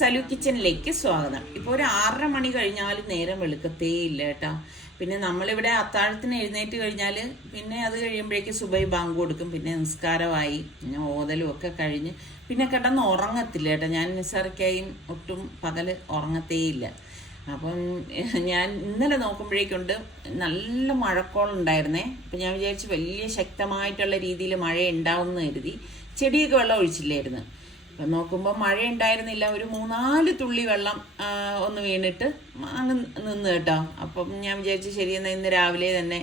സലു കിച്ചണിലേക്ക് സ്വാഗതം. ഇപ്പോൾ ഒരു 6:30 മണി കഴിഞ്ഞാലും നേരം വെളുക്കത്തേ ഇല്ല കേട്ടോ. പിന്നെ നമ്മളിവിടെ അത്താഴത്തിന് എഴുന്നേറ്റ് കഴിഞ്ഞാൽ പിന്നെ അത് കഴിയുമ്പോഴേക്ക് സുബൈ ബാങ്ക് കൊടുക്കും. പിന്നെ നിസ്കാരമായി, പിന്നെ ഓതലും ഒക്കെ കഴിഞ്ഞ് പിന്നെ കിടന്ന് ഉറങ്ങത്തില്ല കേട്ടോ. ഞാൻ നിസ്സാരക്കായും ഒട്ടും പകല് ഉറങ്ങത്തേ ഇല്ല. അപ്പം ഞാൻ ഇന്നലെ നോക്കുമ്പോഴേക്കുണ്ട് നല്ല മഴക്കോളുണ്ടായിരുന്നേ. അപ്പം ഞാൻ വിചാരിച്ചു വലിയ ശക്തമായിട്ടുള്ള രീതിയിൽ മഴ ഉണ്ടാവും എന്ന് കരുതി ചെടിയൊക്കെ വെള്ളം ഒഴിച്ചില്ലായിരുന്നു. അപ്പം നോക്കുമ്പോൾ മഴ ഉണ്ടായിരുന്നില്ല. ഒരു 3-4 തുള്ളി വെള്ളം ഒന്ന് വീണിട്ട് അങ്ങ് നിന്ന് കേട്ടോ. അപ്പം ഞാൻ വിചാരിച്ചു ശരിയെന്നാൽ ഇന്ന് രാവിലെ തന്നെ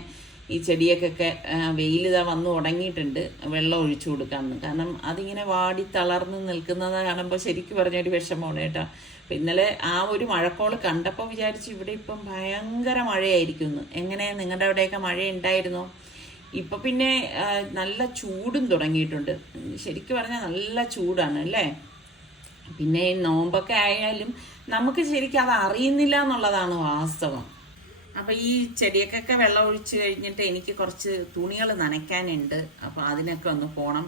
ഈ ചെടിയൊക്കെ വെയിലിതാ വന്നു തുടങ്ങിയിട്ടുണ്ട്, വെള്ളം ഒഴിച്ചു കൊടുക്കാമെന്ന്. കാരണം അതിങ്ങനെ വാടി തളർന്ന് നിൽക്കുന്നത് കാണുമ്പോൾ ശരിക്കും പറഞ്ഞൊരു വിഷമമാണ് കേട്ടോ. അപ്പം ഇന്നലെ ആ ഒരു മഴക്കോള് കണ്ടപ്പോൾ വിചാരിച്ചു ഇവിടെ ഇപ്പം ഭയങ്കര മഴയായിരിക്കുന്നു. എങ്ങനെ നിങ്ങളുടെ അവിടെയൊക്കെ മഴ ഉണ്ടായിരുന്നോ? ഇപ്പം പിന്നെ നല്ല ചൂടും തുടങ്ങിയിട്ടുണ്ട്. ശരിക്കും പറഞ്ഞാൽ നല്ല ചൂടാണ് അല്ലേ. പിന്നെ നോമ്പൊക്കെ ആയാലും നമുക്ക് ശരിക്കും അത് അറിയുന്നില്ല എന്നുള്ളതാണ് വാസ്തവം. അപ്പം ഈ ചെടിയൊക്കെ വെള്ളം ഒഴിച്ച് കഴിഞ്ഞിട്ട് എനിക്ക് കുറച്ച് തുണികൾ നനയ്ക്കാനുണ്ട്. അപ്പം അതിനൊക്കെ ഒന്ന് പോകണം.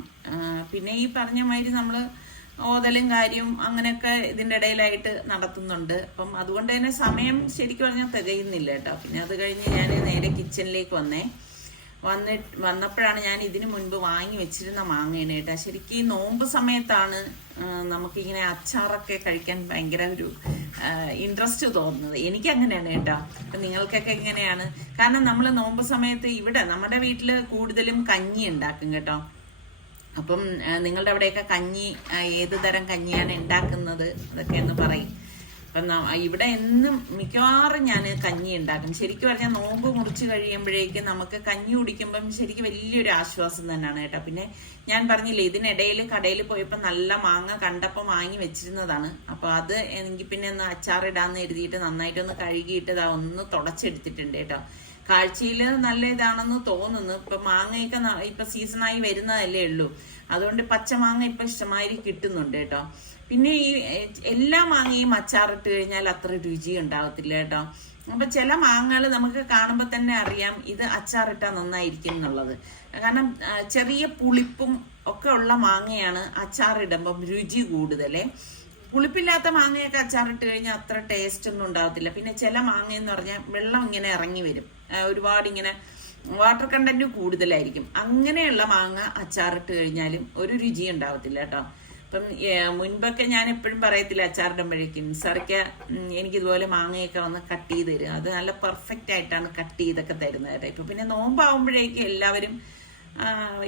പിന്നെ ഈ പറഞ്ഞ മാതിരി നമ്മൾ ഓതലും കാര്യവും അങ്ങനെയൊക്കെ ഇതിൻ്റെ ഇടയിലായിട്ട് നടത്തുന്നുണ്ട്. അപ്പം അതുകൊണ്ട് തന്നെ സമയം ശരിക്കും പറഞ്ഞാൽ തികയുന്നില്ല കേട്ടോ. പിന്നെ അത് കഴിഞ്ഞ് ഞാൻ നേരെ കിച്ചണിലേക്ക് വന്നപ്പോഴാണ് ഞാൻ ഇതിനു മുൻപ് വാങ്ങി വെച്ചിരുന്ന മാങ്ങയാണ് കേട്ടോ. ശരിക്കും ഈ നോമ്പ് സമയത്താണ് നമുക്കിങ്ങനെ അച്ചാറൊക്കെ കഴിക്കാൻ ഭയങ്കര ഒരു ഇൻട്രസ്റ്റ് തോന്നുന്നത്. എനിക്ക് അങ്ങനെയാണ് കേട്ടോ. അപ്പം നിങ്ങൾക്കൊക്കെ എങ്ങനെയാണ്? കാരണം നമ്മൾ നോമ്പ് സമയത്ത് ഇവിടെ നമ്മുടെ വീട്ടിൽ കൂടുതലും കഞ്ഞി ഉണ്ടാക്കും കേട്ടോ. അപ്പം നിങ്ങളുടെ അവിടെയൊക്കെ കഞ്ഞി ഏത് തരം കഞ്ഞിയാണ് ഉണ്ടാക്കുന്നത് അതൊക്കെ ഒന്ന് പറയും. അപ്പം ഇവിടെ എന്നും മിക്കവാറും ഞാൻ കഞ്ഞി ഉണ്ടാക്കും. ശരിക്കും പറഞ്ഞാൽ നോമ്പ് മുറിച്ച് കഴിയുമ്പോഴേക്കും നമുക്ക് കഞ്ഞി കുടിക്കുമ്പം ശരിക്കും വലിയൊരു ആശ്വാസം തന്നെയാണ് കേട്ടോ. പിന്നെ ഞാൻ പറഞ്ഞില്ലേ, ഇതിനിടയിൽ കടയിൽ പോയപ്പോൾ നല്ല മാങ്ങ കണ്ടപ്പോൾ വാങ്ങി വെച്ചിരുന്നതാണ്. അപ്പോൾ അത് എനിക്ക് പിന്നെ ഒന്ന് അച്ചാറിടാന്ന് എഴുതിയിട്ട് നന്നായിട്ടൊന്ന് കഴുകിയിട്ട് ഒന്ന് തുടച്ചെടുത്തിട്ടുണ്ട് കേട്ടോ. കാഴ്ചയിൽ നല്ല ഇതാണെന്ന് തോന്നുന്നു. ഇപ്പൊ മാങ്ങയൊക്കെ ഇപ്പൊ സീസണായി വരുന്നതല്ലേ ഉള്ളൂ. അതുകൊണ്ട് പച്ചമാങ്ങ ഇപ്പൊ ഇഷ്ടമായി കിട്ടുന്നുണ്ട് കേട്ടോ. പിന്നെ ഈ എല്ലാ മാങ്ങയും അച്ചാറിട്ട് കഴിഞ്ഞാൽ അത്ര രുചി ഉണ്ടാവത്തില്ല കേട്ടോ. അപ്പൊ ചില മാങ്ങകൾ നമുക്ക് കാണുമ്പോൾ തന്നെ അറിയാം ഇത് അച്ചാറിട്ടാൽ നന്നായിരിക്കും എന്നുള്ളത്. കാരണം ചെറിയ പുളിപ്പും ഒക്കെ ഉള്ള മാങ്ങയാണ് അച്ചാറിടുമ്പം രുചി കൂടുതലേ. പുളിപ്പില്ലാത്ത മാങ്ങയൊക്കെ അച്ചാറിട്ട് കഴിഞ്ഞാൽ അത്ര ടേസ്റ്റ് ഒന്നും ഉണ്ടാവത്തില്ല. പിന്നെ ചില മാങ്ങ എന്ന് പറഞ്ഞാൽ വെള്ളം ഇങ്ങനെ ഇറങ്ങി വരും, ഒരുപാട് ഇങ്ങനെ വാട്ടർ കണ്ടന്റ് കൂടുതലായിരിക്കും. അങ്ങനെയുള്ള മാങ്ങ അച്ചാറിട്ട് കഴിഞ്ഞാലും ഒരു രുചി ഉണ്ടാവത്തില്ല കേട്ടോ. അപ്പം മുൻപൊക്കെ ഞാൻ എപ്പോഴും പറയത്തില്ല അച്ചാറിടുമ്പോഴേക്കും സാറൊക്കെ എനിക്കിതുപോലെ മാങ്ങയൊക്കെ വന്ന് കട്ട് ചെയ്ത് തരും. അത് നല്ല പെർഫെക്റ്റ് ആയിട്ടാണ് കട്ട് ചെയ്തൊക്കെ തരുന്നത് കേട്ടോ. ഇപ്പൊ പിന്നെ നോമ്പാവുമ്പോഴേക്കും എല്ലാവരും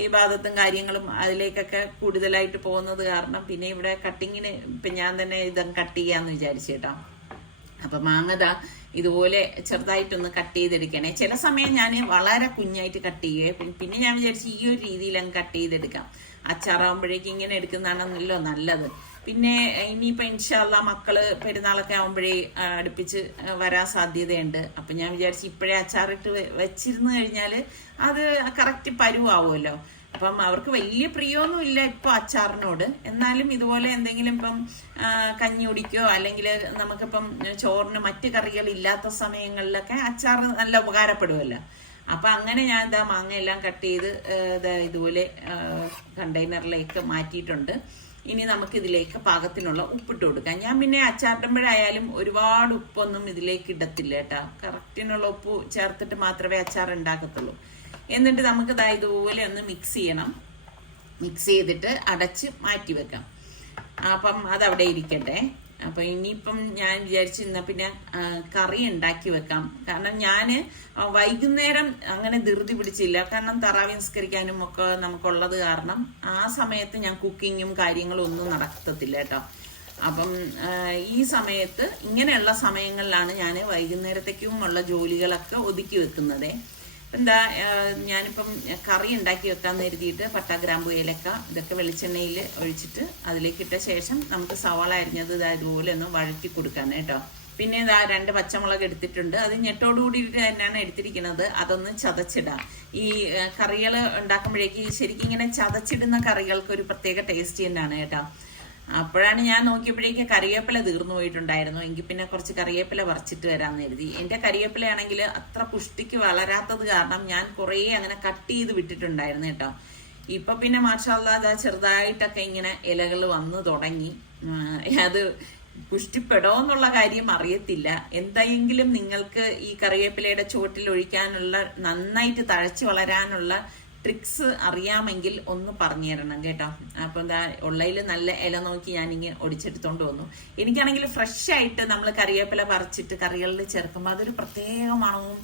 ഈ ഭാഗത്തും കാര്യങ്ങളും അതിലേക്കൊക്കെ കൂടുതലായിട്ട് പോകുന്നത് കാരണം പിന്നെ ഇവിടെ കട്ടിങ്ങിന് ഇപ്പം ഞാൻ തന്നെ ഇതങ്ങ് കട്ട് ചെയ്യാന്ന് വിചാരിച്ചു കേട്ടോ. അപ്പം മാങ്ങത ഇതുപോലെ ചെറുതായിട്ടൊന്ന് കട്ട് ചെയ്തെടുക്കണേ. ചില സമയം ഞാൻ വളരെ കുഞ്ഞായിട്ട് കട്ട് ചെയ്യുകയും പിന്നെ ഞാൻ വിചാരിച്ചു ഈ ഒരു രീതിയിൽ അങ്ങ് കട്ട് ചെയ്തെടുക്കാം. അച്ചാറാകുമ്പോഴേക്ക് ഇങ്ങനെ എടുക്കുന്നതാണെന്നല്ലോ നല്ലത്. പിന്നെ ഇനിയിപ്പോൾ ഇൻഷാല്ലാ മക്കള് പെരുന്നാളൊക്കെ ആകുമ്പോഴേ അടുപ്പിച്ച് വരാൻ സാധ്യതയുണ്ട്. അപ്പം ഞാൻ വിചാരിച്ചു ഇപ്പോഴേ അച്ചാറിട്ട് വെച്ചിരുന്നു കഴിഞ്ഞാൽ അത് കറക്റ്റ് പരുവാവുമല്ലോ. അപ്പം അവർക്ക് വലിയ പ്രിയമൊന്നും ഇല്ല ഇപ്പോൾ അച്ചാറിനോട്. എന്നാലും ഇതുപോലെ എന്തെങ്കിലും ഇപ്പം കഞ്ഞി കുടിക്കോ അല്ലെങ്കിൽ നമുക്കിപ്പം ചോറിന് മറ്റ് കറികൾ ഇല്ലാത്ത സമയങ്ങളിലൊക്കെ അച്ചാർ നല്ല ഉപകാരപ്പെടുമല്ലോ. അപ്പൊ അങ്ങനെ ഞാൻ ഇതാ മാങ്ങയെല്ലാം കട്ട് ചെയ്ത് ഇതുപോലെ കണ്ടെയ്നറിലേക്ക് മാറ്റിയിട്ടുണ്ട്. ഇനി നമുക്ക് ഇതിലേക്ക് പാകത്തിനുള്ള ഉപ്പിട്ട് കൊടുക്കാം. ഞാൻ പിന്നെ അച്ചാറിടുമ്പോഴായാലും ഒരുപാട് ഉപ്പൊന്നും ഇതിലേക്ക് ഇടത്തില്ല കേട്ടോ. കറക്റ്റിനുള്ള ഉപ്പ് ചേർത്തിട്ട് മാത്രമേ അച്ചാർ ഉണ്ടാക്കത്തുള്ളൂ. എന്നിട്ട് നമുക്ക് ഇതുപോലെ ഒന്ന് മിക്സ് ചെയ്യണം. മിക്സ് ചെയ്തിട്ട് അടച്ച് മാറ്റി വെക്കാം. അപ്പം അതവിടെ ഇരിക്കട്ടെ. അപ്പൊ ഇനിയിപ്പം ഞാൻ വിചാരിച്ചു ഇന്ന പിന്നെ കറി ഉണ്ടാക്കി വെക്കാം. കാരണം ഞാൻ വൈകുന്നേരം അങ്ങനെ ധൃതി പിടിച്ചില്ല. കാരണം തറാവി നിസ്കരിക്കാനും ഒക്കെ നമുക്കുള്ളത് കാരണം ആ സമയത്ത് ഞാൻ കുക്കിങ്ങും കാര്യങ്ങളും ഒന്നും നടക്കത്തില്ല കേട്ടോ. അപ്പം ഈ സമയത്ത് ഇങ്ങനെയുള്ള സമയങ്ങളിലാണ് ഞാൻ വൈകുന്നേരത്തേക്കും ഉള്ള ജോലികളൊക്കെ ഒതുക്കി വെക്കുന്നത്. എന്താ ഞാനിപ്പം കറി ഉണ്ടാക്കി വെക്കാന്ന് കരുതിയിട്ട് പട്ട, ഗ്രാമ്പു, ഏലക്ക ഇതൊക്കെ വെളിച്ചെണ്ണയിൽ ഒഴിച്ചിട്ട് അതിലേക്ക് ഇട്ട ശേഷം നമുക്ക് സവാള അരിഞ്ഞത് ഇതുപോലെ ഒന്ന് വഴറ്റി കൊടുക്കാണ് കേട്ടോ. പിന്നെ 2 പച്ചമുളക് എടുത്തിട്ടുണ്ട്. അത് ഞെട്ടോടുകൂടിയിട്ട് തന്നെയാണ് എടുത്തിരിക്കുന്നത്. അതൊന്ന് ചതച്ചിടാം. ഈ കറികൾ ഉണ്ടാക്കുമ്പോഴേക്ക് ശരിക്കും ഇങ്ങനെ ചതച്ചിടുന്ന കറികൾക്ക് ഒരു പ്രത്യേക ടേസ്റ്റ് തന്നെയാണ് കേട്ടോ. അപ്പോഴാണ് ഞാൻ നോക്കിയപ്പോഴേക്ക് കറിവേപ്പില തീർന്നു പോയിട്ടുണ്ടായിരുന്നു. എങ്കിൽ പിന്നെ കുറച്ച് കറിവേപ്പില പറിച്ചിട്ട് വരാമെന്ന് കരുതി. എൻ്റെ കറിവേപ്പിലയാണെങ്കിൽ അത്ര പുഷ്ടിക്ക് വളരാത്തത് കാരണം ഞാൻ കുറേ അങ്ങനെ കട്ട് ചെയ്ത് വിട്ടിട്ടുണ്ടായിരുന്നു കേട്ടോ. ഇപ്പൊ പിന്നെ മാഷാ അല്ലാഹ് ചെറുതായിട്ടൊക്കെ ഇങ്ങനെ ഇലകൾ വന്നു തുടങ്ങി. അത് പുഷ്ടിപ്പെടോ എന്നുള്ള കാര്യം അറിയത്തില്ല. എന്തായെങ്കിലും നിങ്ങൾക്ക് ഈ കറിവേപ്പിലയുടെ ചുവട്ടിൽ ഒഴിക്കാനുള്ള, നന്നായിട്ട് തഴച്ചു വളരാനുള്ള ട്രിക്സ് അറിയാമെങ്കിൽ ഒന്ന് പറഞ്ഞു തരണം കേട്ടോ. അപ്പൊ എന്താ ഉള്ളതിൽ നല്ല ഇല നോക്കി ഞാനിങ്ങനെ ഒടിച്ചെടുത്തോണ്ട് വന്നു. എനിക്കാണെങ്കിൽ ഫ്രഷ് ആയിട്ട് നമ്മൾ കറിവേപ്പില പറിച്ചിട്ട് കറികളിൽ ചേർക്കുമ്പോൾ അതൊരു പ്രത്യേക മണവും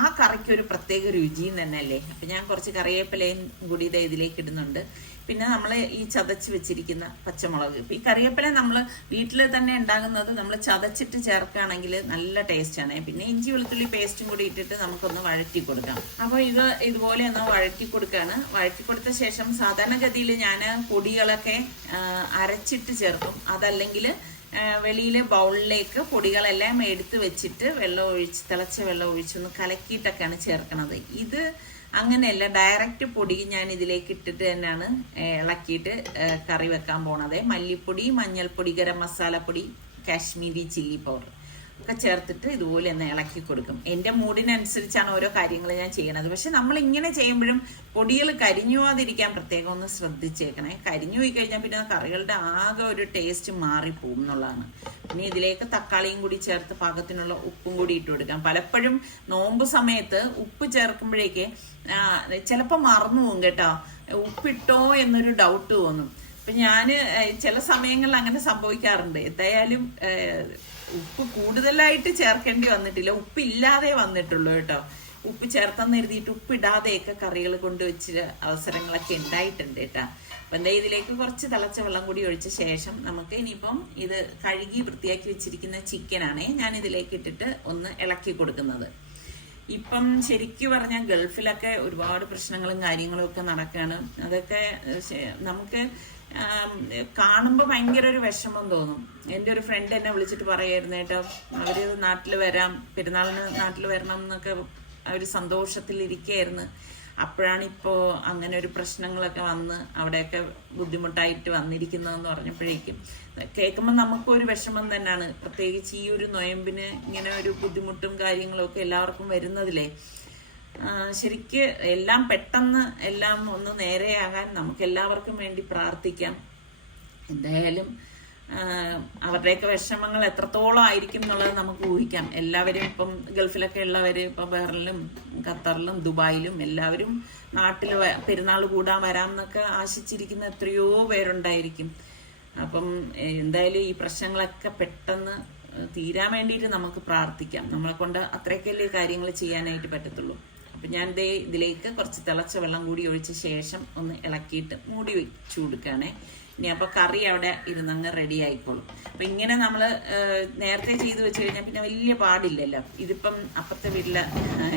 ആ കറിക്ക് ഒരു പ്രത്യേക രുചിയും തന്നെ അല്ലേ. അപ്പൊ ഞാൻ കുറച്ച് കറിവേപ്പിലയും കൂടി ഇതിലേക്ക് ഇടുന്നുണ്ട്. പിന്നെ നമ്മൾ ഈ ചതച്ച് വെച്ചിരിക്കുന്ന പച്ചമുളക്, ഈ കറിവേപ്പില നമ്മൾ വീട്ടിൽ തന്നെ ഉണ്ടാകുന്നത് നമ്മൾ ചതച്ചിട്ട് ചേർക്കുകയാണെങ്കിൽ നല്ല ടേസ്റ്റാണ്. പിന്നെ ഇഞ്ചി വെളുത്തുള്ളി പേസ്റ്റും കൂടി ഇട്ടിട്ട് നമുക്കൊന്ന് വഴറ്റി കൊടുക്കാം. അപ്പോൾ ഇതുപോലെ ഒന്ന് വഴറ്റി കൊടുക്കുകയാണ്. വഴറ്റി കൊടുത്ത ശേഷം സാധാരണഗതിയിൽ ഞാൻ പൊടികളൊക്കെ അരച്ചിട്ട് ചേർക്കും. അതല്ലെങ്കിൽ വെളിയിലെ ബൗളിലേക്ക് പൊടികളെല്ലാം എടുത്ത് വെച്ചിട്ട് വെള്ളം ഒഴിച്ച്, തിളച്ച വെള്ളം ഒഴിച്ചൊന്ന് കലക്കിയിട്ടൊക്കെയാണ് ചേർക്കണത്. ഇത് അങ്ങനെയല്ല, ഡയറക്റ്റ് പൊടി ഞാൻ ഇതിലേക്ക് ഇട്ടിട്ട് തന്നെയാണ് ഇളക്കിയിട്ട് കറി വെക്കാൻ പോണത്. മല്ലിപ്പൊടി, മഞ്ഞൾപ്പൊടി, ഗരം മസാലപ്പൊടി, കാശ്മീരി ചില്ലി പൗഡർ ഒക്കെ ചേർത്തിട്ട് ഇതുപോലെ ഒന്ന് ഇളക്കി കൊടുക്കും. എൻ്റെ മൂഡിനനുസരിച്ചാണ് ഓരോ കാര്യങ്ങൾ ഞാൻ ചെയ്യണത്. പക്ഷെ നമ്മൾ ഇങ്ങനെ ചെയ്യുമ്പോഴും പൊടികൾ കരിഞ്ഞു പോകാതിരിക്കാൻ പ്രത്യേകം ഒന്ന് ശ്രദ്ധിച്ചേക്കണേ. കരിഞ്ഞു പോയി കഴിഞ്ഞാൽ പിന്നെ കറികളുടെ ആകെ ഒരു ടേസ്റ്റ് മാറിപ്പോകും എന്നുള്ളതാണ്. പിന്നെ ഇതിലേക്ക് തക്കാളിയും കൂടി ചേർത്ത് പാകത്തിനുള്ള ഉപ്പും കൂടി ഇട്ട് കൊടുക്കാം. പലപ്പോഴും നോമ്പ് സമയത്ത് ഉപ്പ് ചേർക്കുമ്പോഴേക്ക് ചിലപ്പോൾ മറന്നു പോകും കേട്ടോ, ഉപ്പിട്ടോ എന്നൊരു ഡൗട്ട് തോന്നും. അപ്പൊ ഞാന് ചില സമയങ്ങളിൽ അങ്ങനെ സംഭവിക്കാറുണ്ട്. എന്തായാലും ഉപ്പ് കൂടുതലായിട്ട് ചേർക്കേണ്ടി വന്നിട്ടില്ല, ഉപ്പില്ലാതെ വന്നിട്ടുള്ളൂ കേട്ടോ. ഉപ്പ് ചേർത്തെന്ന് എഴുതിയിട്ട് ഉപ്പിടാതെയൊക്കെ കറികൾ കൊണ്ടുവച്ച അവസരങ്ങളൊക്കെ ഉണ്ടായിട്ടുണ്ട് കേട്ടോ. അപ്പൊ എന്താ ഇതിലേക്ക് കുറച്ച് തിളച്ച വെള്ളം കൂടി ഒഴിച്ച ശേഷം നമുക്ക് ഇനിയിപ്പം ഇത് കഴുകി വൃത്തിയാക്കി വെച്ചിരിക്കുന്ന ചിക്കനാണ് ഞാൻ ഇതിലേക്ക് ഇട്ടിട്ട് ഒന്ന് ഇളക്കി കൊടുക്കുന്നത്. ഇപ്പം ശരിക്കും പറഞ്ഞാൽ ഗൾഫിലൊക്കെ ഒരുപാട് പ്രശ്നങ്ങളും കാര്യങ്ങളും ഒക്കെ നടക്കുകയാണ്. അതൊക്കെ നമുക്ക് കാണുമ്പോൾ ഭയങ്കര ഒരു വിഷമം തോന്നും. എൻ്റെ ഒരു ഫ്രണ്ട് എന്നെ വിളിച്ചിട്ട് പറയായിരുന്നു കേട്ടോ, അവര് നാട്ടിൽ വരാം, പെരുന്നാളിന് നാട്ടിൽ വരണം എന്നൊക്കെ ഒരു സന്തോഷത്തിൽ ഇരിക്കുകയായിരുന്നു. അപ്പോഴാണ് ഇപ്പോൾ അങ്ങനെ ഒരു പ്രശ്നങ്ങളൊക്കെ വന്ന് അവിടെയൊക്കെ ബുദ്ധിമുട്ടായിട്ട് വന്നിരിക്കുന്നതെന്ന് പറഞ്ഞപ്പോഴേക്കും കേൾക്കുമ്പോൾ നമുക്കൊരു വിഷമം തന്നെയാണ്. പ്രത്യേകിച്ച് ഈ ഒരു നൊയമ്പിന് ഇങ്ങനെ ഒരു ബുദ്ധിമുട്ടും കാര്യങ്ങളും ഒക്കെ എല്ലാവർക്കും വരുന്നതിലേ ശരിക്ക് എല്ലാം പെട്ടെന്ന് എല്ലാം ഒന്ന് നേരെയാകാൻ നമുക്ക് എല്ലാവർക്കും വേണ്ടി പ്രാർത്ഥിക്കാം. എന്തായാലും അവരുടെയൊക്കെ വിഷമങ്ങൾ എത്രത്തോളം ആയിരിക്കും എന്നുള്ളത് നമുക്ക് ഊഹിക്കാം. എല്ലാവരും ഇപ്പം ഗൾഫിലൊക്കെ ഉള്ളവര് ഇപ്പൊ ബഹ്റിനിലും ഖത്തറിലും ദുബായിലും എല്ലാവരും നാട്ടിൽ പെരുന്നാൾ കൂടാൻ വരാമെന്നൊക്കെ ആശിച്ചിരിക്കുന്ന എത്രയോ പേരുണ്ടായിരിക്കും. അപ്പം എന്തായാലും ഈ പ്രശ്നങ്ങളൊക്കെ പെട്ടെന്ന് തീരാൻ വേണ്ടിയിട്ട് നമുക്ക് പ്രാർത്ഥിക്കാം. നമ്മളെ കൊണ്ട് അത്രയൊക്കെയല്ലേ കാര്യങ്ങൾ ചെയ്യാനായിട്ട് പറ്റത്തുള്ളൂ. അപ്പം ഞാൻ ഇതിലേക്ക് കുറച്ച് തിളച്ച വെള്ളം കൂടി ഒഴിച്ച ശേഷം ഒന്ന് ഇളക്കിയിട്ട് മൂടി വെച്ചു കൊടുക്കുകയാണേ. ഇനി അപ്പോൾ കറി അവിടെ ഇരുന്നങ്ങ് റെഡി ആയിക്കോളും. അപ്പം ഇങ്ങനെ നമ്മൾ നേരത്തെ ചെയ്ത് വെച്ച് കഴിഞ്ഞാൽ പിന്നെ വലിയ പാടില്ലല്ലോ. ഇതിപ്പം അപ്പുറത്തെ വീട്ടിലെ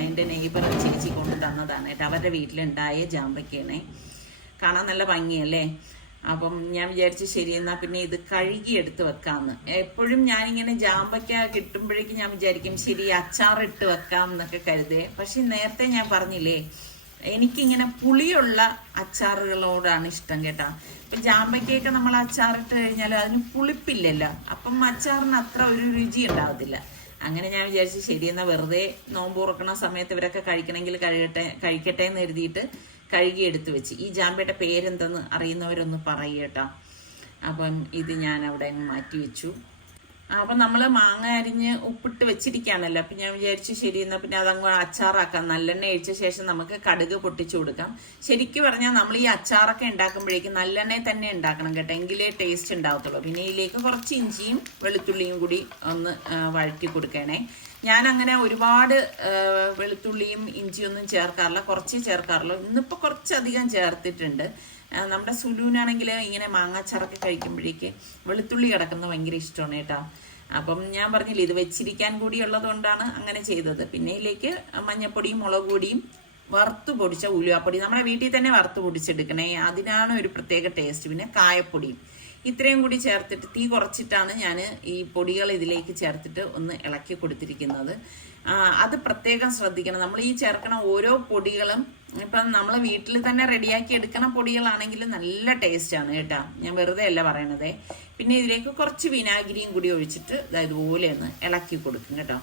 എൻ്റെ നെയ്ബർ ചേച്ചി കൊണ്ട് തന്നതാണ് കേട്ടോ. അവരുടെ വീട്ടിലുണ്ടായ ജാമ്പയ്ക്കാണേ. കാണാൻ നല്ല ഭംഗിയല്ലേ. അപ്പം ഞാൻ വിചാരിച്ചു ശരി എന്നാൽ പിന്നെ ഇത് കഴുകി എടുത്ത് വെക്കാമെന്ന്. എപ്പോഴും ഞാനിങ്ങനെ ജാമ്പയ്ക്ക കിട്ടുമ്പോഴേക്കും ഞാൻ വിചാരിക്കും ശരി അച്ചാറിട്ട് വെക്കാം എന്നൊക്കെ കരുതേ. പക്ഷെ നേരത്തെ ഞാൻ പറഞ്ഞില്ലേ, എനിക്കിങ്ങനെ പുളിയുള്ള അച്ചാറുകളോടാണ് ഇഷ്ടം കേട്ടോ. ഇപ്പൊ ജാമ്പയ്ക്കൊക്കെ നമ്മൾ അച്ചാറിട്ട് കഴിഞ്ഞാൽ അതിന് പുളിപ്പില്ലല്ലോ, അപ്പം അച്ചാറിന് അത്ര ഒരു രുചി ഉണ്ടാവത്തില്ല. അങ്ങനെ ഞാൻ വിചാരിച്ചു ശരിയെന്നാ വെറുതെ നോമ്പ് തുറക്കണ സമയത്ത് ഇവരൊക്കെ കഴിക്കണമെങ്കിൽ കഴിക്കട്ടെ എന്ന് എഴുതിയിട്ട് കഴുകി എടുത്തു വെച്ച്. ഈ ജാമ്പയുടെ പേരെന്തെന്ന് അറിയുന്നവരൊന്ന് പറയട്ടോ. അപ്പം ഇത് ഞാൻ അവിടെ മാറ്റി വെച്ചു. അപ്പൊ നമ്മള് മാങ്ങ അരിഞ്ഞ് ഉപ്പിട്ട് വെച്ചിരിക്കുകയാണല്ലോ. അപ്പൊ ഞാൻ വിചാരിച്ചു ശരി എന്നാ പിന്നെ അതങ്ങ് അച്ചാറാക്കാം. നല്ലെണ്ണ ഒഴിച്ച ശേഷം നമുക്ക് കടുക് പൊട്ടിച്ചു കൊടുക്കാം. ശരിക്കും പറഞ്ഞാൽ നമ്മൾ ഈ അച്ചാറൊക്കെ ഉണ്ടാക്കുമ്പോഴേക്കും നല്ലെണ്ണ തന്നെ ഉണ്ടാക്കണം കേട്ടോ, എങ്കിലേ ടേസ്റ്റ് ഉണ്ടാവത്തുള്ളൂ. പിന്നെ ഇതിലേക്ക് കുറച്ച് ഇഞ്ചിയും വെളുത്തുള്ളിയും കൂടി ഒന്ന് വഴറ്റി കൊടുക്കണേ. ഞാൻ അങ്ങനെ ഒരുപാട് വെളുത്തുള്ളിയും ഇഞ്ചിയൊന്നും ചേർക്കാറില്ല, കുറച്ച് ചേർക്കാറുള്ളൂ. ഇന്നിപ്പോ കുറച്ചധികം ചേർത്തിട്ടുണ്ട്. നമ്മുടെ സുലൂനാണെങ്കിൽ ഇങ്ങനെ മാങ്ങാച്ചാറൊക്കെ കഴിക്കുമ്പോഴേക്ക് വെളുത്തുള്ളി കിടക്കുന്നത് ഭയങ്കര ഇഷ്ടമാണ് കേട്ടോ. അപ്പം ഞാൻ പറഞ്ഞില്ലേ ഇത് വെച്ചിരിക്കാൻ കൂടി ഉള്ളത് കൊണ്ടാണ് അങ്ങനെ ചെയ്തത്. പിന്നെ ഇതിലേക്ക് മഞ്ഞപ്പൊടിയും മുളക് പൊടിയും വറുത്ത് പൊടിച്ച ഉലുവാപ്പൊടി നമ്മുടെ വീട്ടിൽ തന്നെ വറുത്ത് പൊടിച്ചെടുക്കണേ, അതിനാണ് ഒരു പ്രത്യേക ടേസ്റ്റ്. പിന്നെ കായപ്പൊടിയും ഇത്രയും കൂടി ചേർത്തിട്ട് തീ കുറച്ചിട്ടാണ് ഞാൻ ഈ പൊടികൾ ഇതിലേക്ക് ചേർത്തിട്ട് ഒന്ന് ഇളക്കി കൊടുത്തിരിക്കുന്നത്. അത് പ്രത്യേകം ശ്രദ്ധിക്കണം. നമ്മൾ ഈ ചേർക്കണ ഓരോ പൊടികളും ഇപ്പം നമ്മൾ വീട്ടിൽ തന്നെ റെഡിയാക്കി എടുക്കണ പൊടികളാണെങ്കിൽ നല്ല ടേസ്റ്റാണ് കേട്ടോ. ഞാൻ വെറുതെ അല്ല പറയണതേ. പിന്നെ ഇതിലേക്ക് കുറച്ച് വിനാഗിരിയും കൂടി ഒഴിച്ചിട്ട് ഇതുപോലെ ഒന്ന് ഇളക്കി കൊടുക്കും കേട്ടോ.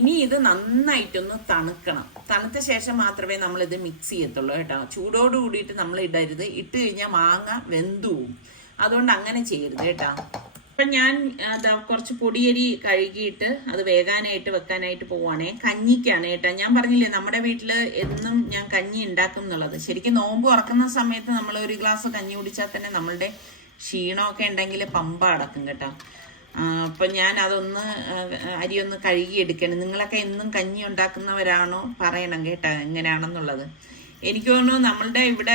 ഇനി ഇത് നന്നായിട്ടൊന്ന് തണുക്കണം. തണുത്ത ശേഷം മാത്രമേ നമ്മൾ ഇത് മിക്സ് ചെയ്യത്തുള്ളൂ കേട്ടോ. ചൂടോട് കൂടിയിട്ട് നമ്മൾ ഇടരുത്, ഇട്ട് കഴിഞ്ഞാൽ മാങ്ങ വെന്തു പോവും. അതുകൊണ്ട് അങ്ങനെ ചെയ്യരുത് കേട്ടോ. അപ്പം ഞാൻ കുറച്ച് പൊടിയരി കഴുകിയിട്ട് അത് വേകാനായിട്ട് വെക്കാനായിട്ട് പോവാണേ. കഞ്ഞിക്കാണ് കേട്ടോ. ഞാൻ പറഞ്ഞില്ലേ നമ്മുടെ വീട്ടിൽ എന്നും ഞാൻ കഞ്ഞി ഉണ്ടാക്കും എന്നുള്ളത്. ശരിക്കും നോമ്പ് തുറക്കുന്ന സമയത്ത് നമ്മൾ ഒരു ഗ്ലാസ് കഞ്ഞി കുടിച്ചാൽ തന്നെ നമ്മളുടെ ക്ഷീണമൊക്കെ ഉണ്ടെങ്കിൽ പമ്പ അടക്കും കേട്ടോ. അപ്പം ഞാൻ അതൊന്ന് അരിയൊന്ന് കഴുകിയെടുക്കണം. നിങ്ങളൊക്കെ എന്നും കഞ്ഞി ഉണ്ടാക്കുന്നവരാണോ പറയണം കേട്ടോ എങ്ങനെയാണെന്നുള്ളത്. എനിക്ക് തോന്നുന്നു നമ്മളുടെ ഇവിടെ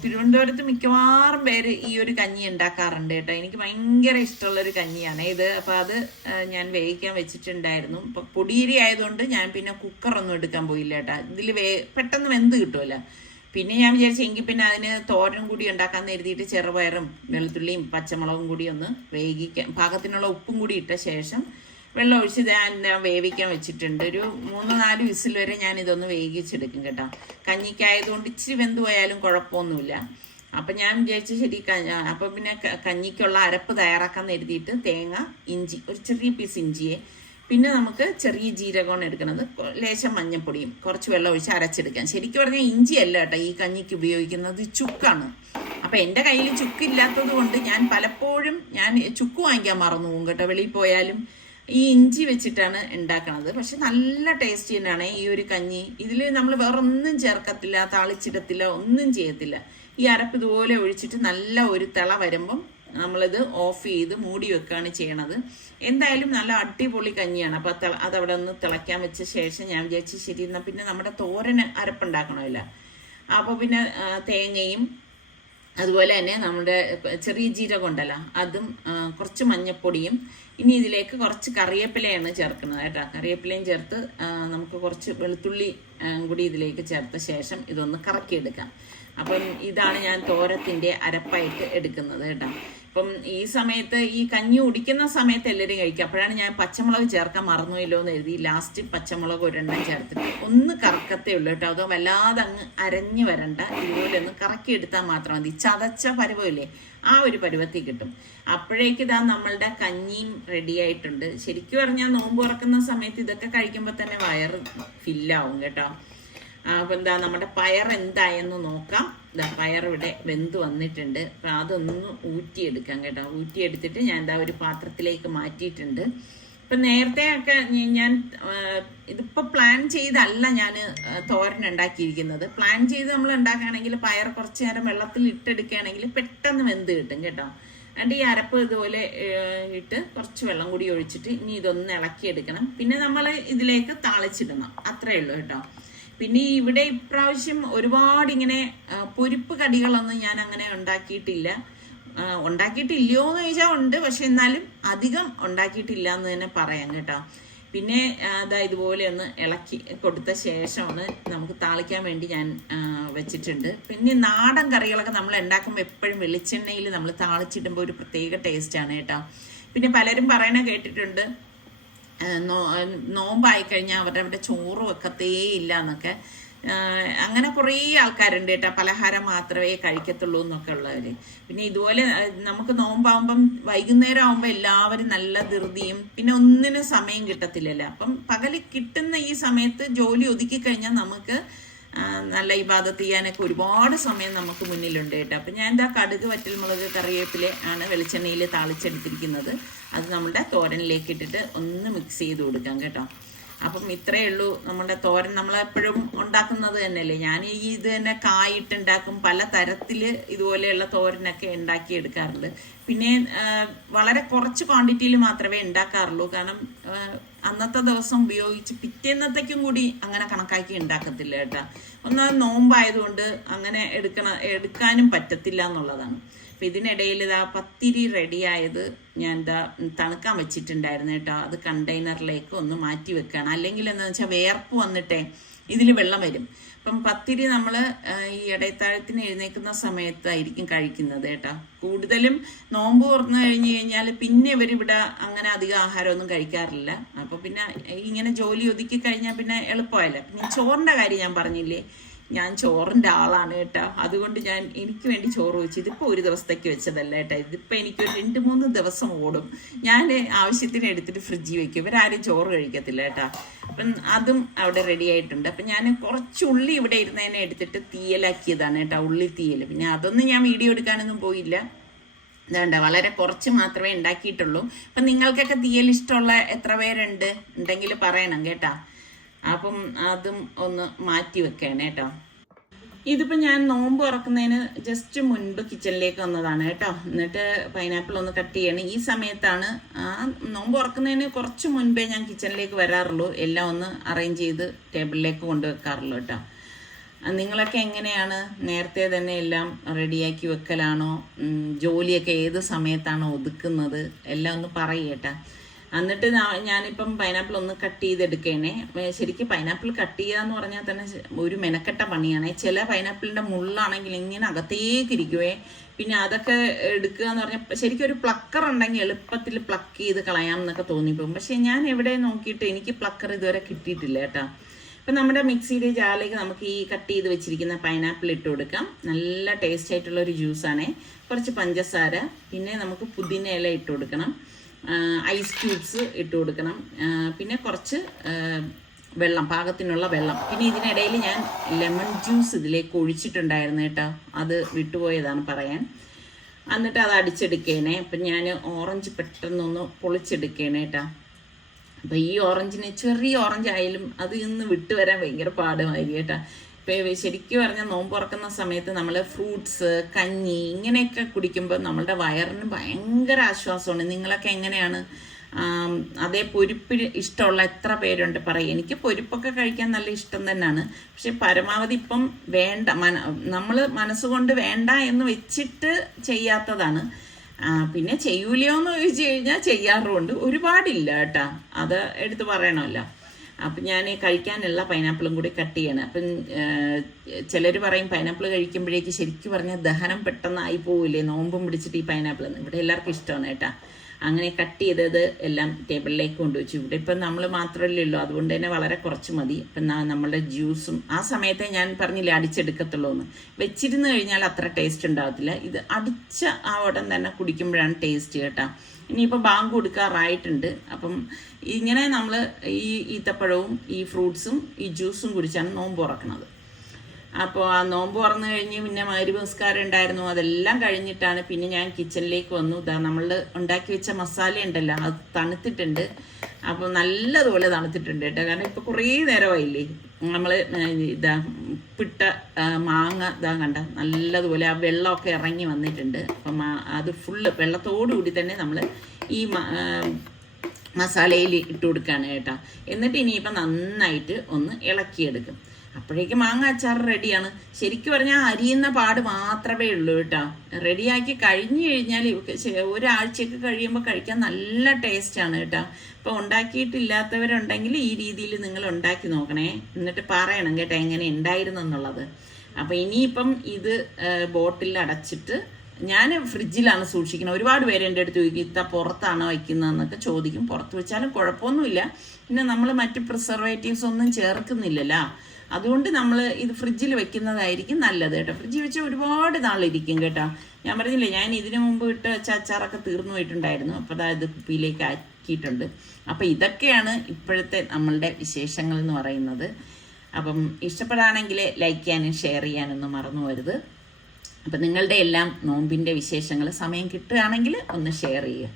തിരുവനന്തപുരത്ത് മിക്കവാറും പേര് ഈ ഒരു കഞ്ഞി ഉണ്ടാക്കാറുണ്ട് കേട്ടോ. എനിക്ക് ഭയങ്കര ഇഷ്ടമുള്ളൊരു കഞ്ഞിയാണ് ഇത്. അപ്പം അത് ഞാൻ വേവിക്കാൻ വെച്ചിട്ടുണ്ടായിരുന്നു. ഇപ്പം പൊടിയരി ആയതുകൊണ്ട് ഞാൻ പിന്നെ കുക്കറൊന്നും എടുക്കാൻ പോയില്ല കേട്ടോ. ഇതിൽ പെട്ടെന്ന് വെന്ത് കിട്ടുമല്ലോ. പിന്നെ ഞാൻ വിചാരിച്ചെങ്കിൽ പിന്നെ അതിന് തോരൻ കൂടി ഉണ്ടാക്കാൻ എഴുതിയിട്ട് ചെറുപയറും വെളുത്തുള്ളിയും പച്ചമുളകും കൂടി ഒന്ന് വേവിക്കാൻ പാകത്തിനുള്ള ഉപ്പും കൂടി ഇട്ട ശേഷം വെള്ളം ഒഴിച്ച് ഞാൻ വേവിക്കാൻ വെച്ചിട്ടുണ്ട്. ഒരു 3-4 വിസിൽ വരെ ഞാൻ ഇതൊന്ന് വേവിച്ചെടുക്കും കേട്ടോ. കഞ്ഞിക്കായതുകൊണ്ട് ഇച്ചിരി വെന്ത് പോയാലും കുഴപ്പമൊന്നുമില്ല. അപ്പം ഞാൻ വിചാരിച്ചു ശരി. അപ്പം പിന്നെ കഞ്ഞിക്കുള്ള അരപ്പ് തയ്യാറാക്കാൻ എഴുതിയിട്ട് തേങ്ങ, ഇഞ്ചി, ഒരു ചെറിയ പീസ് ഇഞ്ചിയെ, പിന്നെ നമുക്ക് ചെറിയ ജീരകമാണ് എടുക്കുന്നത്, ലേശം മഞ്ഞപ്പൊടിയും കുറച്ച് വെള്ളം ഒഴിച്ച് അരച്ചെടുക്കാം. ശരിക്കും പറഞ്ഞാൽ ഇഞ്ചിയല്ല കേട്ടോ ഈ കഞ്ഞിക്ക് ഉപയോഗിക്കുന്നത്, ചുക്കാണ്. അപ്പം എൻ്റെ കയ്യിൽ ചുക്കില്ലാത്തത് കൊണ്ട് ഞാൻ പലപ്പോഴും ചുക്ക് വാങ്ങിക്കാൻ മറന്നു പോകും കേട്ടോ. വെളിയിൽ പോയാലും ഈ ഇഞ്ചി വെച്ചിട്ടാണ് ഉണ്ടാക്കണത്. പക്ഷെ നല്ല ടേസ്റ്റ് തന്നെയാണ് ഈ ഒരു കഞ്ഞി. ഇതിൽ നമ്മൾ വേറെ ഒന്നും ചേർക്കത്തില്ല, താളിച്ചിടത്തില്ല, ഒന്നും ചെയ്യത്തില്ല. ഈ അരപ്പ് ഇതുപോലെ ഒഴിച്ചിട്ട് നല്ല ഒരു തിള വരുമ്പം നമ്മളിത് ഓഫ് ചെയ്ത് മൂടി വെക്കുകയാണ് ചെയ്യണത്. എന്തായാലും നല്ല അടിപൊളി കഞ്ഞിയാണ്. അപ്പം അതവിടെ ഒന്ന് തിളയ്ക്കാൻ വെച്ച ശേഷം ഞാൻ വിചാരിച്ചു ശരി എന്നാൽ പിന്നെ നമ്മുടെ തോരന് അരപ്പുണ്ടാക്കണമല്ലോ. അപ്പോൾ പിന്നെ തേങ്ങയും അതുപോലെ തന്നെ നമ്മുടെ ചെറിയ ജീരകം ഉണ്ടല്ലോ അതും കുറച്ച് മഞ്ഞപ്പൊടിയും, ഇനി ഇതിലേക്ക് കുറച്ച് കറിവേപ്പിലയാണ് ചേർക്കുന്നത് കേട്ടോ. കറിവേപ്പിലയും ചേർത്ത് നമുക്ക് കുറച്ച് വെളുത്തുള്ളി കൂടി ഇതിലേക്ക് ചേർത്ത ശേഷം ഇതൊന്ന് കറക്കിയെടുക്കാം. അപ്പം ഇതാണ് ഞാൻ തോരത്തിൻ്റെ അരപ്പായിട്ട് എടുക്കുന്നത് കേട്ടോ. അപ്പം ഈ സമയത്ത് ഈ കഞ്ഞി കുടിക്കുന്ന സമയത്ത് എല്ലാവരും കഴിക്കും. അപ്പോഴാണ് ഞാൻ പച്ചമുളക് ചേർക്കാൻ മറന്നുമില്ലോ എന്ന് എഴുതി ലാസ്റ്റ് പച്ചമുളക് ഒരെണ്ണം ചേർത്തിട്ട് ഒന്ന് കറക്കത്തേ ഉള്ളൂ കേട്ടോ. അതോ വല്ലാതെ അങ്ങ് അരഞ്ഞു വരണ്ട, ഇതുപോലെ ഒന്ന് കറക്കിയെടുത്താൽ മാത്രം മതി. ചതച്ച പരുവമില്ലേ ആ ഒരു പരുവത്തിൽ കിട്ടും. അപ്പോഴേക്ക് ഇതാ നമ്മളുടെ കഞ്ഞിയും റെഡി ആയിട്ടുണ്ട്. ശരിക്കും പറഞ്ഞാൽ നോമ്പ് തുറക്കുന്ന സമയത്ത് ഇതൊക്കെ കഴിക്കുമ്പോൾ തന്നെ വയറ് ഫില്ലാവും കേട്ടോ. അപ്പം എന്താ നമ്മുടെ പയർ എന്തായെന്ന് നോക്കാം. പയർ ഇവിടെ വെന്ത് വന്നിട്ടുണ്ട്. അപ്പം അതൊന്ന് ഊറ്റിയെടുക്കാം കേട്ടോ. ഊറ്റിയെടുത്തിട്ട് ഞാൻ എന്താ ഒരു പാത്രത്തിലേക്ക് മാറ്റിയിട്ടുണ്ട്. ഇപ്പം നേരത്തെ ഒക്കെ ഞാൻ ഇതിപ്പോൾ പ്ലാൻ ചെയ്തല്ല ഞാൻ തോരൻ ഉണ്ടാക്കിയിരിക്കുന്നത്. പ്ലാൻ ചെയ്ത് നമ്മൾ ഉണ്ടാക്കുകയാണെങ്കിൽ പയർ കുറച്ച് നേരം വെള്ളത്തിൽ ഇട്ടെടുക്കുകയാണെങ്കിൽ പെട്ടെന്ന് വെന്ത് കിട്ടും കേട്ടോ. എന്നിട്ട് ഈ അരപ്പ് ഇതുപോലെ ഇട്ട് കുറച്ച് വെള്ളം കൂടി ഒഴിച്ചിട്ട് ഇനി ഇതൊന്ന് ഇളക്കിയെടുക്കണം. പിന്നെ നമ്മൾ ഇതിലേക്ക് താളിച്ചിടണം, അത്രയേ ഉള്ളൂ കേട്ടോ. പിന്നെ ഇവിടെ ഇപ്രാവശ്യം ഒരുപാട് ഇങ്ങനെ പൊരിപ്പ് കടികളൊന്നും ഞാൻ അങ്ങനെ ഉണ്ടാക്കിയിട്ടില്ലയോ എന്ന് ചോദിച്ചാൽ ഉണ്ട്, പക്ഷെ എന്നാലും അധികം ഉണ്ടാക്കിയിട്ടില്ല എന്ന് തന്നെ പറയാം കേട്ടോ. പിന്നെ അതാ ഇതുപോലെ ഒന്ന് ഇളക്കി കൊടുത്ത ശേഷമാണ് നമുക്ക് താളിക്കാൻ വേണ്ടി ഞാൻ വെച്ചിട്ടുണ്ട്. പിന്നെ നാടൻ കറികളൊക്കെ നമ്മൾ ഉണ്ടാക്കുമ്പോൾ എപ്പോഴും വെളിച്ചെണ്ണയിൽ നമ്മൾ താളിച്ചിടുമ്പോൾ ഒരു പ്രത്യേക ടേസ്റ്റാണ് കേട്ടോ. പിന്നെ പലരും പറയണ കേട്ടിട്ടുണ്ട് നോമ്പായി കഴിഞ്ഞാൽ അവരുടെ ചോറ് വെക്കത്തേ ഇല്ല എന്നൊക്കെ. അങ്ങനെ കുറേ ആൾക്കാരുണ്ട് കേട്ടോ. പലഹാരം മാത്രമേ കഴിക്കത്തുള്ളൂ എന്നൊക്കെ ഉള്ളവർ. പിന്നെ ഇതുപോലെ നമുക്ക് നോമ്പാകുമ്പം വൈകുന്നേരം ആകുമ്പോൾ എല്ലാവരും നല്ല ധൃതിയും പിന്നെ ഒന്നിനും സമയം കിട്ടത്തില്ലല്ലോ. അപ്പം പകല് കിട്ടുന്ന ഈ സമയത്ത് ജോലി ഒതുക്കി കഴിഞ്ഞാൽ നമുക്ക് നല്ല ഇബാദത്ത് ചെയ്യാനൊക്കെ ഒരുപാട് സമയം നമുക്ക് മുന്നിലുണ്ട് കേട്ടോ. അപ്പം ഞാൻ എന്താ കടുക്, വറ്റൽമുളക്, കറിവേപ്പില ആണ് വെളിച്ചെണ്ണയിൽ താളിച്ചെടുത്തിരിക്കുന്നത്. അത് നമ്മുടെ തോരനിലേക്ക് ഇട്ടിട്ട് ഒന്ന് മിക്സ് ചെയ്ത് കൊടുക്കാം കേട്ടോ. അപ്പം ഇത്രയേ ഉള്ളൂ നമ്മുടെ തോരൻ. നമ്മളെപ്പോഴും ഉണ്ടാക്കുന്നത് തന്നെയല്ലേ. ഞാൻ ഇത് തന്നെ കായിട്ടുണ്ടാക്കും, പല തരത്തിൽ ഇതുപോലെയുള്ള തോരനൊക്കെ ഉണ്ടാക്കി എടുക്കാറുണ്ട്. പിന്നെ വളരെ കുറച്ച് ക്വാണ്ടിറ്റിയിൽ മാത്രമേ ഉണ്ടാക്കാറുള്ളൂ. കാരണം അന്നത്തെ ദിവസം ഉപയോഗിച്ച് പിറ്റേന്നത്തേക്കും കൂടി അങ്ങനെ കണക്കാക്കി ഉണ്ടാക്കത്തില്ല കേട്ടോ. ഒന്നാമത് നോമ്പായതുകൊണ്ട് അങ്ങനെ എടുക്കാനും പറ്റത്തില്ല എന്നുള്ളതാണ്. അപ്പം ഇതിനിടയിൽ ഇതാ പത്തിരി റെഡിയായത് ഞാൻ തണുക്കാൻ വെച്ചിട്ടുണ്ടായിരുന്നു കേട്ടോ. അത് കണ്ടെയ്നറിലേക്ക് ഒന്ന് മാറ്റി വെക്കുകയാണ്. അല്ലെങ്കിൽ എന്താണെന്ന് വെച്ചാൽ വേർപ്പ് വന്നിട്ടേ ഇതിൽ വെള്ളം വരും. അപ്പം പത്തിരി നമ്മൾ ഈ ഇടയത്താഴത്തിന് എഴുന്നേൽക്കുന്ന സമയത്തായിരിക്കും കഴിക്കുന്നത് കേട്ടോ. കൂടുതലും നോമ്പ് തുറന്നു കഴിഞ്ഞാൽ പിന്നെ ഇവരിവിടെ അങ്ങനെ അധികം ആഹാരമൊന്നും കഴിക്കാറില്ല. അപ്പോൾ പിന്നെ ഇങ്ങനെ ജോലി ഒതുക്കി കഴിഞ്ഞാൽ പിന്നെ എളുപ്പമല്ല. പിന്നെ ചോറിൻ്റെ കാര്യം ഞാൻ പറഞ്ഞില്ലേ, ഞാൻ ചോറിൻ്റെ ആളാണ് കേട്ടോ. അതുകൊണ്ട് എനിക്ക് വേണ്ടി ചോറ് വെച്ച് ഇതിപ്പോൾ ഒരു ദിവസത്തേക്ക് വെച്ചതല്ല കേട്ടോ. ഇതിപ്പോൾ എനിക്ക് 2-3 ദിവസം ഓടും. ഞാൻ ആവശ്യത്തിന് എടുത്തിട്ട് ഫ്രിഡ്ജിൽ വെക്കും. ഇവരാരും ചോറ് കഴിക്കത്തില്ല കേട്ടോ. അപ്പം അതും അവിടെ റെഡി ആയിട്ടുണ്ട്. അപ്പം ഞാൻ കുറച്ച് ഉള്ളി ഇവിടെ ഇരുന്നതിനെ എടുത്തിട്ട് തീയലാക്കിയതാണ് കേട്ടോ, ഉള്ളി തീയൽ. പിന്നെ അതൊന്നും ഞാൻ വീഡിയോ എടുക്കാനൊന്നും പോയില്ല. ഇതാണ്ട വളരെ കുറച്ച് മാത്രമേ ഉണ്ടാക്കിയിട്ടുള്ളൂ. അപ്പം നിങ്ങൾക്കൊക്കെ തീയൽ ഇഷ്ടമുള്ള എത്ര പേരുണ്ട് ഉണ്ടെങ്കിൽ പറയണം കേട്ടോ. അപ്പം അതും ഒന്ന് മാറ്റി വെക്കണം കേട്ടോ. ഇതിപ്പോൾ ഞാൻ നോമ്പ് തുറക്കുന്നതിന് ജസ്റ്റ് മുൻപ് കിച്ചണിലേക്ക് വന്നതാണ് കേട്ടോ. എന്നിട്ട് പൈനാപ്പിൾ ഒന്ന് കട്ട് ചെയ്യണം. ഈ സമയത്താണ് നോമ്പ് തുറക്കുന്നതിന് കുറച്ച് മുൻപേ ഞാൻ കിച്ചണിലേക്ക് വരാറുള്ളൂ. എല്ലാം ഒന്ന് അറേഞ്ച് ചെയ്ത് ടേബിളിലേക്ക് കൊണ്ടുവെക്കാറുള്ളൂ കേട്ടോ. നിങ്ങളൊക്കെ എങ്ങനെയാണ്? നേരത്തെ തന്നെ എല്ലാം റെഡിയാക്കി വെക്കലാണോ? ജോലിയൊക്കെ ഏത് സമയത്താണോ ഒതുക്കുന്നത്? എല്ലാം ഒന്ന് പറയേട്ടാ. എന്നിട്ട് ഞാനിപ്പം പൈനാപ്പിൾ ഒന്ന് കട്ട് ചെയ്തെടുക്കണേ. ശരിക്കും പൈനാപ്പിൾ കട്ട് ചെയ്യുക എന്ന് പറഞ്ഞാൽ തന്നെ ഒരു മെനക്കെട്ട പണിയാണ്. ചില പൈനാപ്പിളിൻ്റെ മുള്ളാണെങ്കിൽ ഇങ്ങനെ അകത്തേക്ക് ഇരിക്കുവേ. പിന്നെ അതൊക്കെ എടുക്കുക എന്ന് പറഞ്ഞാൽ ശരിക്കും ഒരു പ്ലക്കർ ഉണ്ടെങ്കിൽ എളുപ്പത്തിൽ പ്ലക്ക് ചെയ്ത് കളയാം എന്നൊക്കെ തോന്നിപ്പോകും. പക്ഷേ ഞാൻ എവിടെ നോക്കിയിട്ട് എനിക്ക് പ്ലക്കർ ഇതുവരെ കിട്ടിയിട്ടില്ല കേട്ടോ. അപ്പം നമ്മുടെ മിക്സിയുടെ ജാറിലേക്ക് നമുക്ക് ഈ കട്ട് ചെയ്ത് വെച്ചിരിക്കുന്ന പൈനാപ്പിൾ ഇട്ട് കൊടുക്കാം. നല്ല ടേസ്റ്റ് ആയിട്ടുള്ള ഒരു ജ്യൂസാണേ. കുറച്ച് പഞ്ചസാര, പിന്നെ നമുക്ക് പുതിന ഇല ഇട്ട് കൊടുക്കണം, ഐസ് ക്യൂബ്സ് ഇട്ട് കൊടുക്കണം, പിന്നെ കുറച്ച് വെള്ളം, പാകത്തിനുള്ള വെള്ളം. പിന്നെ ഇതിനിടയിൽ ഞാൻ ലെമൺ ജ്യൂസ് ഇതിലേക്ക് ഒഴിച്ചിട്ടുണ്ടായിരുന്നു കേട്ടോ. അത് വിട്ടുപോയതാണ് പറയാൻ. എന്നിട്ട് അത് അടിച്ചെടുക്കേണേ. അപ്പം ഞാൻ ഓറഞ്ച് പെട്ടെന്നൊന്ന് പൊളിച്ചെടുക്കേണേ കേട്ടോ. അപ്പം ഈ ഓറഞ്ചിന് ചെറിയ ഓറഞ്ച് ആയാലും അത് ഇന്ന് വിട്ടുവരാൻ ഭയങ്കര പാടുമായിരിക്കും കേട്ടോ. ഇപ്പം ശരിക്കും പറഞ്ഞാൽ നോമ്പ് തുറക്കുന്ന സമയത്ത് നമ്മൾ ഫ്രൂട്ട്സ്, കഞ്ഞി ഇങ്ങനെയൊക്കെ കുടിക്കുമ്പോൾ നമ്മളുടെ വയറിന് ഭയങ്കര ആശ്വാസമാണ്. നിങ്ങളൊക്കെ എങ്ങനെയാണ്? അതേ പൊരിപ്പ് ഇഷ്ടമുള്ള എത്ര പേരുണ്ട് പറയും. എനിക്ക് പൊരിപ്പൊക്കെ കഴിക്കാൻ നല്ല ഇഷ്ടം തന്നെയാണ്. പക്ഷെ പരമാവധി ഇപ്പം വേണ്ട, നമ്മൾ മനസ്സുകൊണ്ട് വേണ്ട എന്ന് വെച്ചിട്ട് ചെയ്യാത്തതാണ്. പിന്നെ ചെയ്യൂലയോ എന്ന് ചോദിച്ചു കഴിഞ്ഞാൽ ചെയ്യാറുമുണ്ട്. ഒരുപാടില്ല കേട്ടോ, അത് എടുത്ത് പറയണമല്ലോ. അപ്പം ഞാൻ കഴിക്കാനുള്ള പൈനാപ്പിളും കൂടി കട്ട് ചെയ്യണം. അപ്പം ചിലർ പറയും പൈനാപ്പിൾ കഴിക്കുമ്പോഴേക്ക് ശരിക്കും പറഞ്ഞാൽ ദഹനം പെട്ടെന്നായി പോവില്ലേ നോമ്പും പിടിച്ചിട്ട് ഈ പൈനാപ്പിൾ. ഇവിടെ എല്ലാവർക്കും ഇഷ്ടമാണ് കേട്ടോ. അങ്ങനെ കട്ട് ചെയ്തത് എല്ലാം ടേബിളിലേക്ക് കൊണ്ടുവച്ചു. ഇവിടെ ഇപ്പം നമ്മൾ മാത്രമല്ലേ ഉള്ളൂ, അതുകൊണ്ട് തന്നെ വളരെ കുറച്ച് മതി. ഇപ്പം നമ്മളുടെ ജ്യൂസും ആ സമയത്തെ ഞാൻ പറഞ്ഞില്ലേ അടിച്ചെടുക്കത്തുള്ളൂ എന്ന്. വെച്ചിരുന്ന് കഴിഞ്ഞാൽ അത്ര ടേസ്റ്റ് ഉണ്ടാകത്തില്ല. ഇത് അടിച്ച ആ ഉടൻ തന്നെ കുടിക്കുമ്പോഴാണ് ടേസ്റ്റ് കേട്ടോ. ഇനിയിപ്പോൾ ബാങ്ക് കൊടുക്കാറായിട്ടുണ്ട്. അപ്പം ഇങ്ങനെ നമ്മൾ ഈ ഈത്തപ്പഴവും ഈ ഫ്രൂട്ട്സും ഈ ജ്യൂസും കുടിച്ചാണ് നോമ്പ് തുറക്കുന്നത്. അപ്പോൾ ആ നോമ്പ് തുറന്നു കഴിഞ്ഞ് പിന്നെ മഗ്‌രിബ് നിസ്കാരം ഉണ്ടായിരുന്നു. അതെല്ലാം കഴിഞ്ഞിട്ടാണ് പിന്നെ ഞാൻ കിച്ചണിലേക്ക് വന്നു. ഇതാ നമ്മൾ ഉണ്ടാക്കി വെച്ച മസാല ഉണ്ടല്ലോ, അത് തണുത്തിട്ടുണ്ട്. അപ്പോൾ നല്ലതുപോലെ തണുത്തിട്ടുണ്ട് കേട്ടോ. കാരണം ഇപ്പോൾ കുറേ നേരമായില്ലേ നമ്മൾ ഇതാ പിട്ട മാങ്ങ ഇതാ കണ്ട നല്ലതുപോലെ ആ വെള്ളമൊക്കെ ഇറങ്ങി വന്നിട്ടുണ്ട്. അപ്പം അത് ഫുള്ള് വെള്ളത്തോടുകൂടി തന്നെ നമ്മൾ ഈ മസാലയിൽ ഇട്ട് കൊടുക്കുകയാണ് കേട്ടോ. എന്നിട്ട് ഇനിയിപ്പം നന്നായിട്ട് ഒന്ന് ഇളക്കിയെടുക്കും. അപ്പോഴേക്കും മാങ്ങ അച്ചാർ റെഡിയാണ്. ശരിക്കും പറഞ്ഞാൽ അരിയുന്ന പാട് മാത്രമേ ഉള്ളൂ കേട്ടോ. റെഡിയാക്കി കഴിഞ്ഞു കഴിഞ്ഞാൽ ഒരാഴ്ചയൊക്കെ കഴിയുമ്പോൾ കഴിക്കാൻ നല്ല ടേസ്റ്റാണ് കേട്ടോ. അപ്പോൾ ഉണ്ടാക്കിയിട്ടില്ലാത്തവരുണ്ടെങ്കിൽ ഈ രീതിയിൽ നിങ്ങൾ ഉണ്ടാക്കി നോക്കണേ. എന്നിട്ട് പറയണം കേട്ടോ എങ്ങനെ ഉണ്ടായിരുന്നു എന്നുള്ളത്. അപ്പോൾ ഇനിയിപ്പം ഇത് ബോട്ടിൽ അടച്ചിട്ട് ഞാൻ ഫ്രിഡ്ജിലാണ് സൂക്ഷിക്കുന്നത്. ഒരുപാട് പേര് എൻ്റെ അടുത്ത് ചോദിക്കും ഇത്ത പുറത്താണോ വയ്ക്കുന്നതെന്നൊക്കെ ചോദിക്കും. പുറത്ത് വെച്ചാലും കുഴപ്പമൊന്നുമില്ല. പിന്നെ നമ്മൾ മറ്റ് പ്രിസർവേറ്റീവ്സ് ഒന്നും ചേർക്കുന്നില്ലല്ലോ. അതുകൊണ്ട് നമ്മൾ ഇത് ഫ്രിഡ്ജിൽ വെക്കുന്നതായിരിക്കും നല്ലത് കേട്ടോ. ഫ്രിഡ്ജിൽ വെച്ചാൽ ഒരുപാട് നാളിരിക്കും കേട്ടോ. ഞാൻ പറഞ്ഞില്ലേ ഞാൻ ഇതിനു മുമ്പ് ഇട്ട് വെച്ച അച്ചാറൊക്കെ തീർന്നു പോയിട്ടുണ്ടായിരുന്നു. അപ്പോൾ അതായത് കുപ്പിയിലേക്ക് ആക്കിയിട്ടുണ്ട്. അപ്പം ഇതൊക്കെയാണ് ഇപ്പോഴത്തെ നമ്മളുടെ വിശേഷങ്ങൾ എന്ന് പറയുന്നത്. അപ്പം ഇഷ്ടപ്പെടുകയാണെങ്കിൽ ലൈക്ക് ചെയ്യാനും ഷെയർ ചെയ്യാനൊന്നും മറന്നു പോകരുത്. അപ്പം നിങ്ങളുടെ എല്ലാം നോമ്പിൻ്റെ വിശേഷങ്ങൾ സമയം കിട്ടുകയാണെങ്കിൽ ഒന്ന് ഷെയർ ചെയ്യുക.